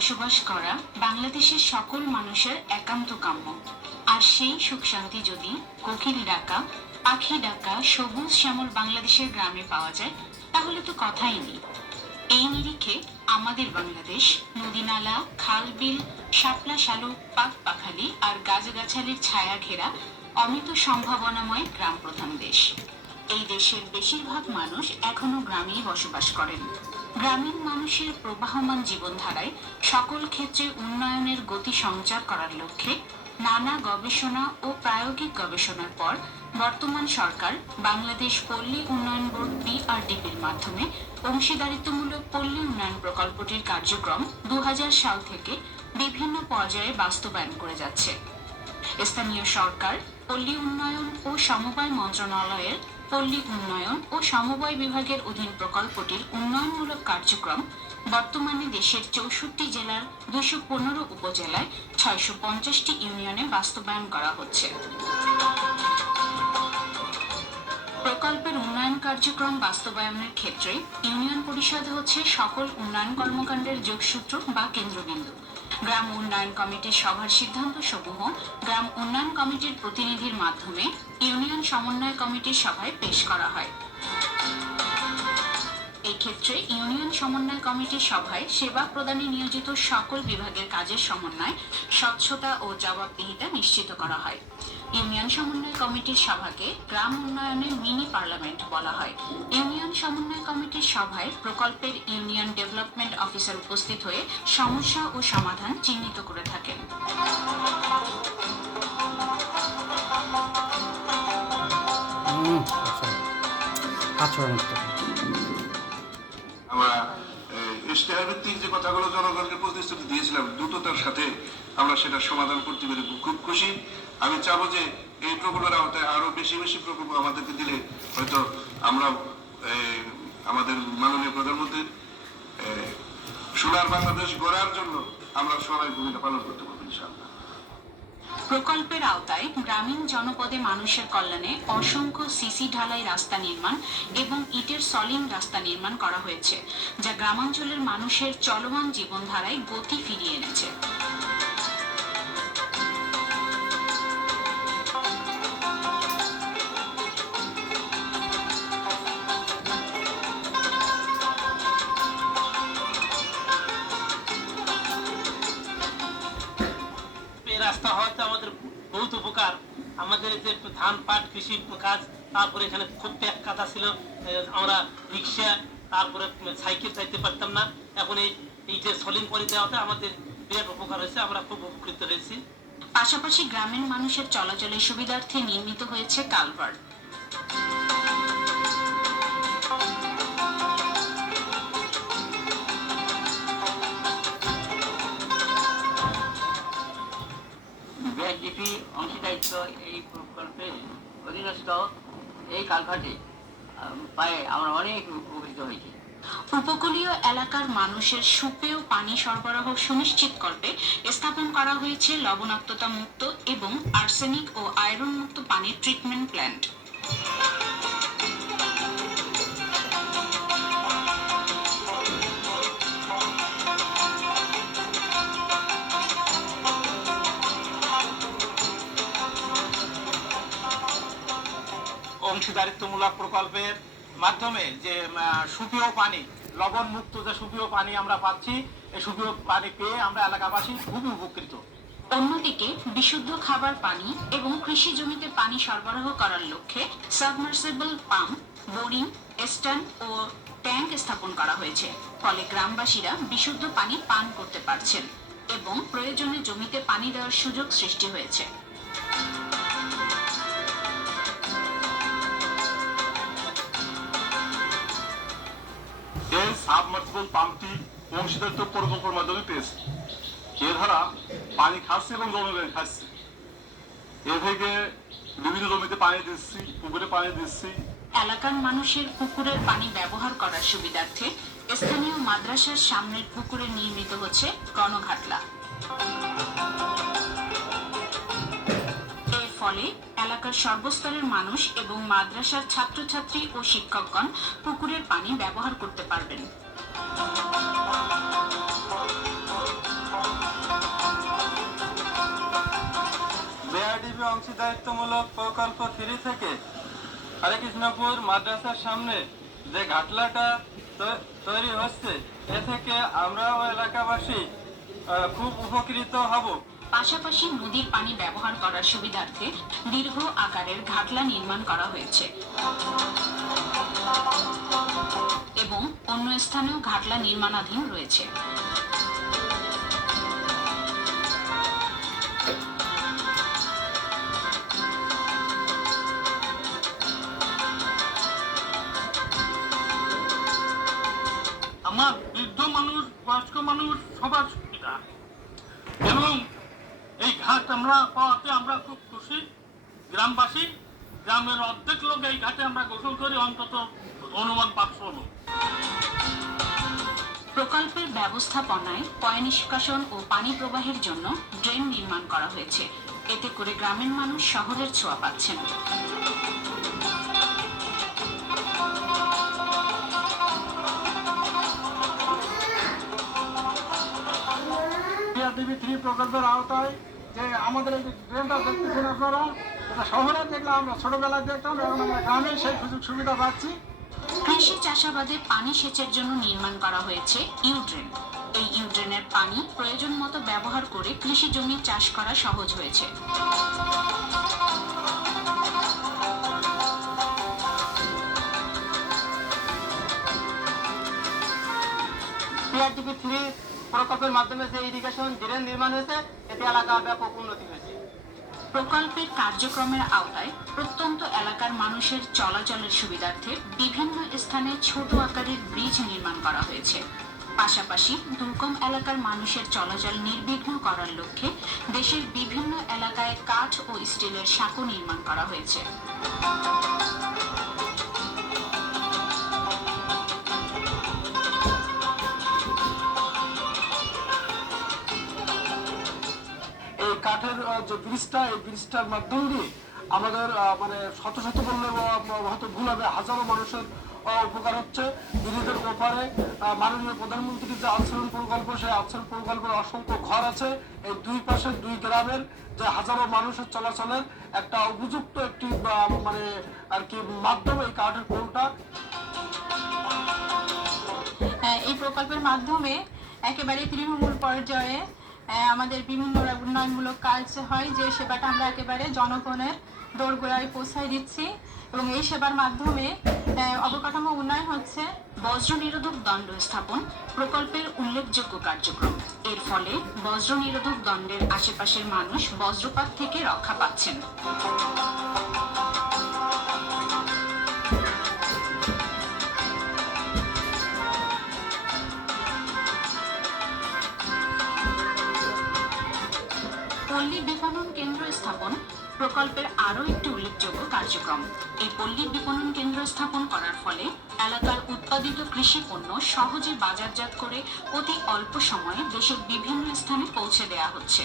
বসবাস করা বাংলাদেশের সকল মানুষের একান্ত কাম্য। আর সেই সুখ শান্তি যদি কোকিল ডাকা, পাখি ডাকা, সবুজ শ্যামল বাংলাদেশের গ্রামে পাওয়া যায়, তাহলে তো কথাই নেই। এই নিরিখে আমাদের বাংলাদেশ, নদীনালা খাল বিল শাপলা শালুক পাক পাখালি আর গাছগাছালির ছায়া ঘেরা অমিত সম্ভাবনাময় গ্রাম প্রধান দেশ। এই দেশের বেশিরভাগ মানুষ এখনও গ্রামেই বসবাস করেন। গ্রামীণ মানুষের প্রবাহমান জীবনধারায় সকল ক্ষেত্রে উন্নয়নের গতি সঞ্চার করার লক্ষ্যে নানা গবেষণা ও প্রায়োগিক গবেষণার পর বর্তমান সরকার বাংলাদেশ পল্লী উন্নয়ন বোর্ড বিআরডিপির মাধ্যমে অংশীদারিত্বমূলক পল্লী উন্নয়ন প্রকল্পটির কার্যক্রম দু হাজার সাল থেকে বিভিন্ন পর্যায়ে বাস্তবায়ন করে যাচ্ছে। স্থানীয় সরকার, পল্লী উন্নয়ন ও সমবায় মন্ত্রণালয়ের পল্লী উন্নয়ন ও সমবায় বিভাগের অধীন প্রকল্পটির উন্নয়নমূলক কার্যক্রম বর্তমানে দেশের চৌষট্টি জেলার দুশো পনেরো উপজেলায় ছয়শো পঞ্চাশটি ইউনিয়নে বাস্তবায়ন করা হচ্ছে। প্রকল্পের উন্নয়ন কার্যক্রম বাস্তবায়নের ক্ষেত্রে ইউনিয়ন পরিষদ হচ্ছে সকল উন্নয়ন কর্মকাণ্ডের যোগসূত্র বা কেন্দ্রবিন্দু। গ্রাম উন্নয়ন কমিটির সভার সিদ্ধান্ত সমূহ গ্রাম উন্নয়ন কমিটির প্রতিনিধির মাধ্যমে ইউনিয়ন সমন্বয় কমিটির সভায় পেশ করা হয়। এক্ষেত্রে ক্ষেত্রে ইউনিয়ন সমন্বয় কমিটির সভায় সেবা প্রদানে নিয়োজিত সকল বিভাগের কাজের সমন্বয়, স্বচ্ছতা ও জবাবদিহিতা নিশ্চিত করা হয়। ইউনিয়ন সমন্বয় কমিটির সভাকে গ্রাম উন্নয়নের মিনি পার্লামেন্ট বলা হয়। ইউনিয়ন সমন্বয় কমিটির সভায় প্রকল্পের ইউনিয়ন ডেভেলপমেন্ট অফিসার উপস্থিত হয়ে সমস্যা ও সমাধান চিহ্নিত করে থাকেন। আচ্ছা। আচরণ আমরা ইশতেহার ভিত্তিক যে কথাগুলো জনগণকে প্রতিশ্রুতি দিয়েছিলাম দ্রুততার সাথে আমরা সেটা সমাধান করতে পেরে খুব খুশি। আমি চাবো যে এই প্রকল্পের আওতায় আরও বেশি বেশি প্রকল্প আমাদেরকে দিলে হয়তো আমরা আমাদের মাননীয় প্রধানমন্ত্রীর সোনার বাংলাদেশ গড়ার জন্য আমরা সবাই ভূমিকা পালন করতে পারব ইনশাআল্লাহ। প্রকল্পের আওতায় গ্রামীণ জনপদে মানুষের কল্যাণে অসংখ্য সিসি ঢালাই রাস্তা নির্মাণ এবং ইটের সলিং রাস্তা নির্মাণ করা হয়েছে, যা গ্রামাঞ্চলের মানুষের চলমান জীবনধারায় গতি ফিরিয়ে এনেছে। আমাদের যে ধান পাট কৃষি কাজ, তারপরে এখানে খুব প্যাক কাটা ছিল আমরা রিক্সা, তারপরে সাইকেল চাইতে পারতাম না। এখন এই এই যে সলিং করে দেওয়াতে আমাদের বিরাট উপকার হয়েছে, আমরা খুব উপকৃত হয়েছি। পাশাপাশি গ্রামের মানুষের চলাচলের সুবিধার্থে নির্মিত হয়েছে কালভার্ট। অংশীদারিত্ব এই প্রকল্পে অধীনস্থ এই কালভার্টে পায়ে আমরা অনেক উপকৃত হয়েছি। উপকূলীয় এলাকার মানুষের সুপেয় পানি সরবরাহ সুনিশ্চিত করবে স্থাপন করা হয়েছে লবণাক্ততা মুক্ত এবং আর্সেনিক ও আয়রন মুক্ত পানির ট্রিটমেন্ট প্ল্যান্ট অংশীদারিত্বমূলক প্রকল্পের মাধ্যমে যে সুপেয় পানি লবণ মুক্ত যে সুপেয় পানি আমরা পাচ্ছি, এই সুপেয় পানি পেয়ে আমরা এলাকাবাসী খুবই উপকৃত। অন্যদিকে, বিশুদ্ধ খাবার পানি এবং কৃষি জমিতে পানি সরবরাহ করার লক্ষ্যে সাবমার্সেবল পাম্প, বোরিং, স্ট্যান্ড ও ট্যাঙ্ক স্থাপন করা হয়েছে। ফলে গ্রামবাসীরা বিশুদ্ধ পানি পান করতে পারছেন এবং প্রয়োজনে জমিতে পানি দেওয়ার সুযোগ সৃষ্টি হয়েছে। এই সাবমার্সিবল, পাম্পটি অংশীদারিত্ব প্রকল্পের মাধ্যমে পেয়েছে। এ ধারা পানি খাচ্ছে এবং জনগণ খাচ্ছে। এ থেকে বিভিন্ন জমিতে পানি দিচ্ছি, পুকুরে পানি দিচ্ছি। এলাকার মানুষের পুকুরের পানি ব্যবহার করার সুবিধার্থে স্থানীয় মাদ্রাসার সামনের পুকুরে নির্মিত হচ্ছে গণঘাটলা। ফলে এলাকার সর্বস্তরের মানুষ এবং মাদ্রাসার ছাত্রছাত্রী ও শিক্ষকগণ পুকুরের পানি ব্যবহার করতে পারবেন। বিআরডিবি অংশীদারিত্বমূলক প্রকল্প ফ্রি থেকে হরেকৃষ্ণপুর মাদ্রাসার সামনে যে ঘাটলাটা তৈরি হচ্ছে, এ থেকে আমরা ও এলাকাবাসী খুব উপকৃত হব। পাশাপাশি নদীর পানি ব্যবহার করার সুবিধার্থে দীর্ঘ আকারের ঘাটলা নির্মাণ করা হয়েছে। এবং অন্য স্থানেও ঘাটলা নির্মাণাধীন রয়েছে। আমার বৃদ্ধ মানুষ, বয়স্ক মানুষ, সবার সুবিধা এবং এই ঘাট আমরা পাওয়াতে আমরা খুব খুশি গ্রামবাসী গ্রামের অর্ধেক লোক এই ঘাটে আমরা গোসল করি অন্তত অনুমান পাঁচশো লোক। প্রকল্পের ব্যবস্থাপনায় পয় নিষ্কাশন ও পানি প্রবাহের জন্য ড্রেন নির্মাণ করা হয়েছে। এতে করে গ্রামের মানুষ শহরের ছোঁয়া পাচ্ছেন। টিভি থ্রি প্রকল্পের আওতায় যে আমাদের এই যে ট্রেনটা দেখতেছেন আপনারা এটা শহরে দেখলে আমরা ছোটবেলায় দেখতাম এখন আমরা গ্রামে সেই সুযোগ সুবিধা পাচ্ছি। কৃষি চাষাবাদে পানি সেচের জন্য নির্মাণ করা হয়েছে ইউড্রেন। এই ইউড্রেনের পানি প্রয়োজন মতো ব্যবহার করে কৃষি জমি চাষ করা সহজ হয়েছে। পিআরটিপি থ্রি প্রকল্পের মাধ্যমে যে ইরিগেশন ড্রেন নির্মাণ হয়েছে এতে এলাকা ব্যাপক উন্নতি হয়েছে। প্রকল্পের কার্যক্রমের আওতায় প্রত্যন্ত এলাকার মানুষের চলাচলের সুবিধার্থে বিভিন্ন স্থানে ছোট আকারের ব্রিজ নির্মাণ করা হয়েছে। পাশাপাশি দুর্গম এলাকার মানুষের চলাচল নির্বিঘ্ন করার লক্ষ্যে দেশের বিভিন্ন এলাকায় কাঠ ও স্টিলের সাঁকো নির্মাণ করা হয়েছে। কাঠের যে ব্রিজটা এই ব্রিজটার মাধ্যম দিয়ে আমাদের মানে শত শত বললে হয়তো ভুল হবে হাজারো মানুষের উপকার হচ্ছে। ব্রিজের আহ, মাননীয় প্রধানমন্ত্রীর যে আশ্রম প্রকল্প সেই আশ্রম প্রকল্পের অসংখ্য ঘর আছে। এই দুই পাশের দুই গ্রামের যে হাজারো মানুষের চলাচলের একটা উপযুক্ত একটি মানে আর কি মাধ্যম এই কাঠের পোলটা এই প্রকল্পের মাধ্যমে একেবারে তৃণমূল পর্যায়ে আমাদের বিভিন্ন উন্নয়নমূলক কাজ হয়, যে সেবাটা আমরা একেবারে জনগণের দোরগোড়ায় পৌঁছায় দিচ্ছি। এবং এই সেবার মাধ্যমে অবকাঠামো উন্নয়ন হচ্ছে বজ্র নিরোধক দণ্ড স্থাপন প্রকল্পের উল্লেখযোগ্য কার্যক্রম। এর ফলে বজ্র নিরোধক দণ্ডের আশেপাশের মানুষ বজ্রপাত থেকে রক্ষা পাচ্ছেন। পল্লী বিপণন কেন্দ্র স্থাপন প্রকল্পের আরও একটি উল্লেখযোগ্য কার্যক্রম। এই পল্লী বিপণন কেন্দ্র স্থাপন করার ফলে এলাকার উৎপাদিত কৃষি পণ্য সহজে বাজারজাত করে অতি অল্প সময়ে দেশের বিভিন্ন স্থানে পৌঁছে দেওয়া হচ্ছে।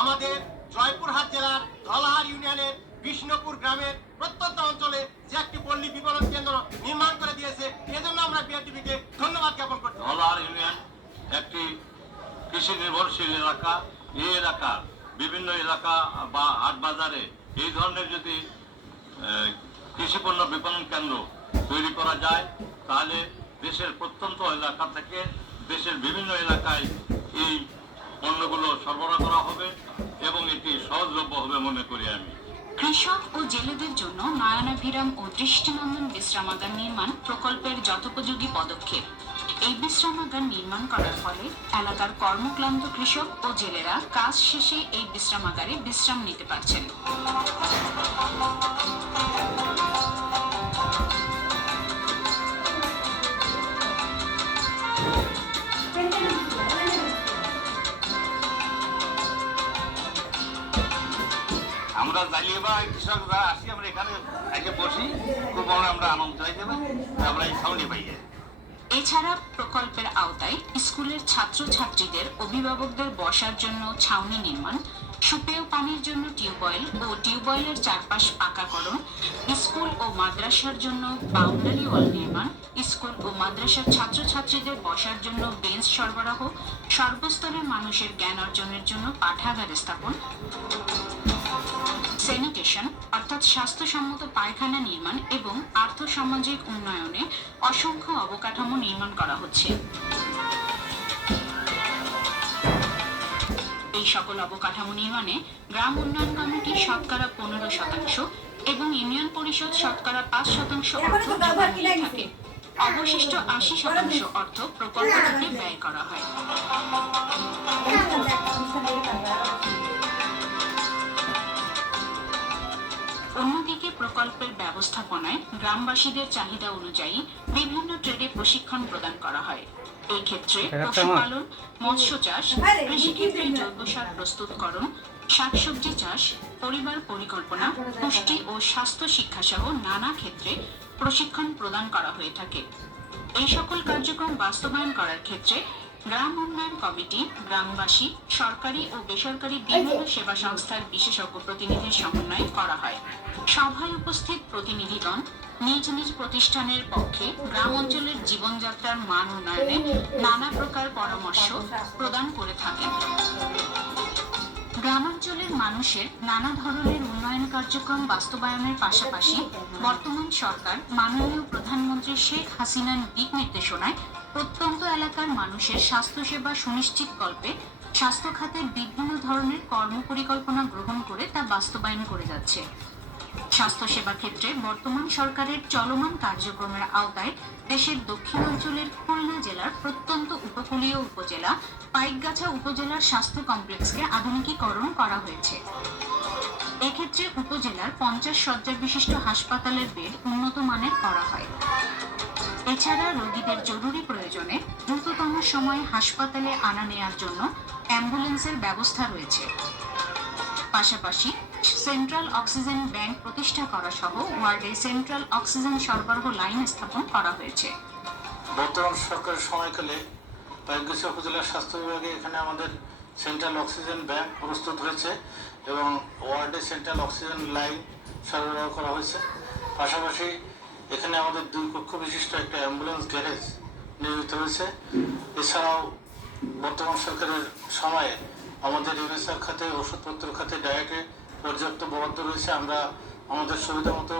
আমাদের জয়পুরহাট জেলার ধলাহার ইউনিয়নের বিষ্ণুপুর গ্রামের প্রত্যন্ত অঞ্চলে যে একটি পল্লী বিপণন কেন্দ্র নির্মাণ করে দিয়েছে, এজন্য আমরা বিআরটিভিকে ধন্যবাদ জ্ঞাপন করছি। কৃষি নির্ভরশীল এলাকা, এই এলাকা, বিভিন্ন এলাকা বা হাট বাজারে এই ধরনের যদি কৃষি পণ্য বিপণন কেন্দ্র তৈরি করা যায়, তাহলে দেশের প্রত্যন্ত এলাকা থেকে দেশের বিভিন্ন এলাকায় এই পণ্যগুলো সরবরাহ করা হবে এবং এটি সহজলভ্য হবে মনে করি আমি। কৃষক ও জেলেদের জন্য নয়নাভিরাম ও দৃষ্টিনন্দন বিশ্রামাগার নির্মাণ প্রকল্পের যথোপযোগী পদক্ষেপ। বিশ্রামাগার নির্মাণ করার ফলে এলাকার কর্মক্লান্ত কৃষক ও জেলেরা কাজ শেষে এই বিশ্রামাগারে বিশ্রাম নিতে পারছেন। আমরা জ্বালিয়ে বা কৃষক আসি, আমরা এখানে এসে বসি। খুব আমরা আনন্দ আমরা এই সাউন্ডে পাই এছাড়া প্রকল্পের আওতায় স্কুলের ছাত্রছাত্রীদের অভিভাবকদের বসার জন্য ছাউনি নির্মাণ, সুপেয় পানির জন্য টিউবওয়েল ও টিউবওয়েলের চারপাশ পাকাকরণ স্কুল ও মাদ্রাসার জন্য বাউন্ডারি ওয়াল নির্মাণ, স্কুল ও মাদ্রাসার ছাত্রছাত্রীদের বসার জন্য বেঞ্চ সরবরাহ, সর্বস্তরের মানুষের জ্ঞান অর্জনের জন্য পাঠাগার স্থাপন। স্যানিটেশন অর্থাৎ স্বাস্থ্যসম্মত পায়খানা নির্মাণ এবং আর্থসামাজিক উন্নয়নে অসংখ্য অবকাঠামো নির্মাণ করা হচ্ছে। এই সকল অবকাঠামো নির্মাণে গ্রাম উন্নয়ন কমিটি শতকরা পনেরো শতাংশ এবং ইউনিয়ন পরিষদ শতকরা পাঁচ শতাংশ অর্থ থাকে। অবশিষ্ট আশি শতাংশ অর্থ প্রকল্প থেকে ব্যয় করা হয়। ব্যবস্থাপনায় গ্রামবাসীদের চাহিদা অনুযায়ী বিভিন্ন ট্রেডে প্রশিক্ষণ প্রদান করা হয়। এই ক্ষেত্রে পশুপালন মৎস্য চাষ কৃষিক্ষেত্রে জৈব সার প্রস্তুতকরণ শাকসবজি চাষ পরিবার পরিকল্পনা পুষ্টি ও স্বাস্থ্য শিক্ষা সহ নানা ক্ষেত্রে প্রশিক্ষণ প্রদান করা হয়ে থাকে। এই সকল কার্যক্রম বাস্তবায়ন করার ক্ষেত্রে গ্রাম উন্নয়ন কমিটি গ্রামবাসী সরকারি ও বেসরকারি বিভিন্ন সেবা সংস্থার বিশেষজ্ঞ প্রতিনিধির সমন্বয়ে করা হয়। সভায় উপস্থিত প্রতিনিধিগণ নিজ নিজ প্রতিষ্ঠানের পক্ষে গ্রাম অঞ্চলের জীবনযাত্রার মান উন্নয়নে নানা প্রকার পরামর্শ প্রদান করে থাকেন। গ্রামাঞ্চলের মানুষের নানা ধরনের উন্নয়ন কার্যক্রম বাস্তবায়নের পাশাপাশি বর্তমান সরকার মাননীয় প্রধানমন্ত্রী শেখ হাসিনার দিক নির্দেশনায় প্রত্যন্ত এলাকার মানুষের স্বাস্থ্যসেবা সুনিশ্চিত কল্পে স্বাস্থ্য খাতের বিভিন্ন ধরনের কর্মপরিকল্পনা গ্রহণ করে তা বাস্তবায়ন করে যাচ্ছে। স্বাস্থ্যসেবা ক্ষেত্রে বর্তমান সরকারের চলমান কার্যক্রমের আওতায় দেশের দক্ষিণাঞ্চলের খুলনা জেলার প্রত্যন্ত উপকূলীয় উপজেলা পাইকগাছা উপজেলার স্বাস্থ্য কমপ্লেক্সকে আধুনিকীকরণ করা হয়েছে। এক্ষেত্রে উপজেলার পঞ্চাশ শয্যা বিশিষ্ট হাসপাতালের বেড উন্নত মানের করা হয়। এছাড়া রোগীদের জরুরি প্রয়োজনে দ্রুততম সময়ে হাসপাতালে আনা নেয়ার জন্য অ্যাম্বুলেন্সের ব্যবস্থা রয়েছে। পাশাপাশি সেন্ট্রাল অক্সিজেন ব্যাংক প্রতিষ্ঠা করা সহ ওয়ার্ডে সেন্ট্রাল অক্সিজেন সরবরাহ লাইন স্থাপন করা হয়েছে। বর্তমান সরকারের সময়কালে পাইকগাছি উপজেলার স্বাস্থ্য বিভাগে এখানে আমাদের সেন্ট্রাল অক্সিজেন ব্যাংক প্রস্তুত হয়েছে এবং ওয়ার্ডে সেন্ট্রাল অক্সিজেন লাইন সরবরাহ করা হয়েছে। পাশাপাশি এখানে আমাদের দুই কক্ষ বিশিষ্ট একটা অ্যাম্বুলেন্স গ্যারেজ নির্মিত হয়েছে। এছাড়াও বর্তমান সরকারের সময়ে আমাদের এমএসআর খাতে, ওষুধপত্র খাতে, ডায়েটে পর্যাপ্ত বরাদ্দ রয়েছে। আমরা আমাদের সুবিধা মতো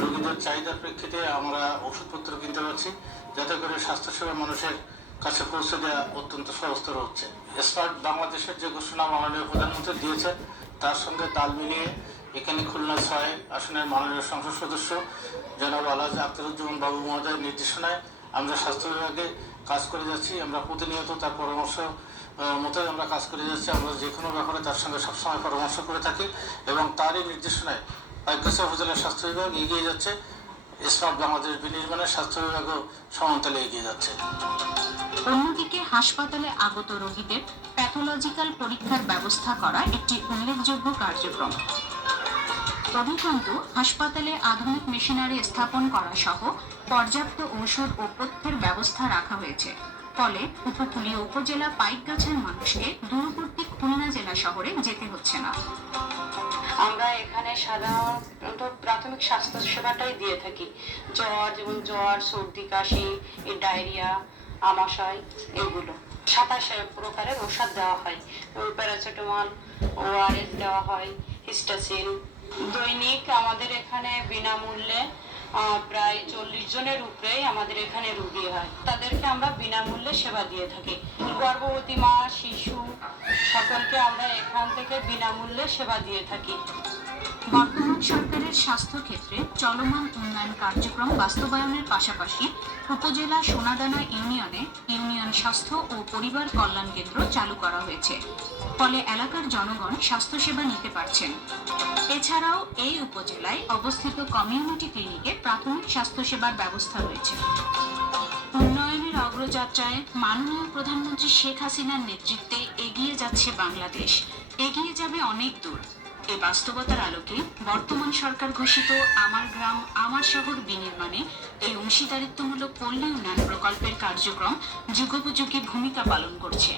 রোগীদের চাহিদার প্রেক্ষিতে আমরা ওষুধপত্র কিনতে পারছি, যাতে করে স্বাস্থ্যসেবা মানুষের কাছে পৌঁছে দেওয়া অত্যন্ত সহজতর হচ্ছে। স্মার্ট বাংলাদেশের যে ঘোষণা মাননীয় প্রধানমন্ত্রী দিয়েছে তার সঙ্গে তাল মিলিয়ে এখানে খুলনা ছয় আসনের মাননীয় সংসদ সদস্য জনাব আলহাজ আখতারুজ্জামান বাবু মহোদয়ের নির্দেশনায় আমরা স্বাস্থ্য বিভাগে কাজ করে যাচ্ছি, আমরা প্রতিনিয়ত তার পরামর্শ মতোই আমরা কাজ করে যাচ্ছি, আমরা যে কোনো ব্যাপারে তার সঙ্গে সবসময় পরামর্শ করে থাকি এবং তারই নির্দেশনায় পাইকাসা উপজেলার স্বাস্থ্য বিভাগ এগিয়ে যাচ্ছে, স্মার্ট বাংলাদেশ বিনির্মাণের স্বাস্থ্য বিভাগও সমান্তলে এগিয়ে যাচ্ছে। অন্যদিকে হাসপাতালে আগত রোগীদের প্যাথোলজিক্যাল পরীক্ষার ব্যবস্থা করা একটি উল্লেখযোগ্য কার্যক্রম। তদুপরন্তু হাসপাতালে আধুনিক মেশিনারি স্থাপন করা সহ পর্যাপ্ত ঔষধ ও পথ্যের ব্যবস্থা রাখা হয়েছে। ফলে উপকূলীয় উপজেলা পাইকগাছের মানুষকে দূরবর্তী খুলনা জেলা শহরে যেতে হচ্ছে না। আমরা এখানে সাধারণত প্রাথমিক স্বাস্থ্য সেবাটাই দিয়ে থাকি। জ্বর, যেমন জ্বর, সর্দি, কাশি ডায়রিয়া, আমাশয়, এগুলো। সাতাশ প্রকারের ওষুধ দেওয়া হয়। প্যারাসিটামল ওআরএস দেওয়া হয়, হিস্টাসিন দৈনিক আমাদের এখানে বিনামূল্যে প্রায় চল্লিশ জনের উপরেই আমাদের এখানে রুগী হয়। তাদেরকে আমরা বিনামূল্যে সেবা দিয়ে থাকি। গর্ভবতী মা, শিশু, সকলকে আমরা এখান থেকে বিনামূল্যে সেবা দিয়ে থাকি। বর্তমান সরকারের স্বাস্থ্য ক্ষেত্রে চলমান উন্নয়ন কার্যক্রম বাস্তবায়নের পাশাপাশি উপজেলা সোনাদানা ইউনিয়নে ইউনিয়ন স্বাস্থ্য ও পরিবার কল্যাণ কেন্দ্র চালু করা হয়েছে। ফলে এলাকার জনগণ স্বাস্থ্যসেবা নিতে পারছেন। এছাড়াও এই উপজেলায় অবস্থিত কমিউনিটি ক্লিনিকে প্রাথমিক স্বাস্থ্যসেবার ব্যবস্থা রয়েছে। উন্নয়নের অগ্রযাত্রায় মাননীয় প্রধানমন্ত্রী শেখ হাসিনার নেতৃত্বে এগিয়ে যাচ্ছে বাংলাদেশ। এগিয়ে যাবে অনেক দূর। এই বাস্তবতার আলোকে বর্তমান সরকার ঘোষিত আমার গ্রাম, আমার শহর বিনির্মাণে এই অংশীদারিত্বমূলক পল্লী উন্নয়ন প্রকল্পের কার্যক্রম যুগোপযোগী ভূমিকা পালন করছে।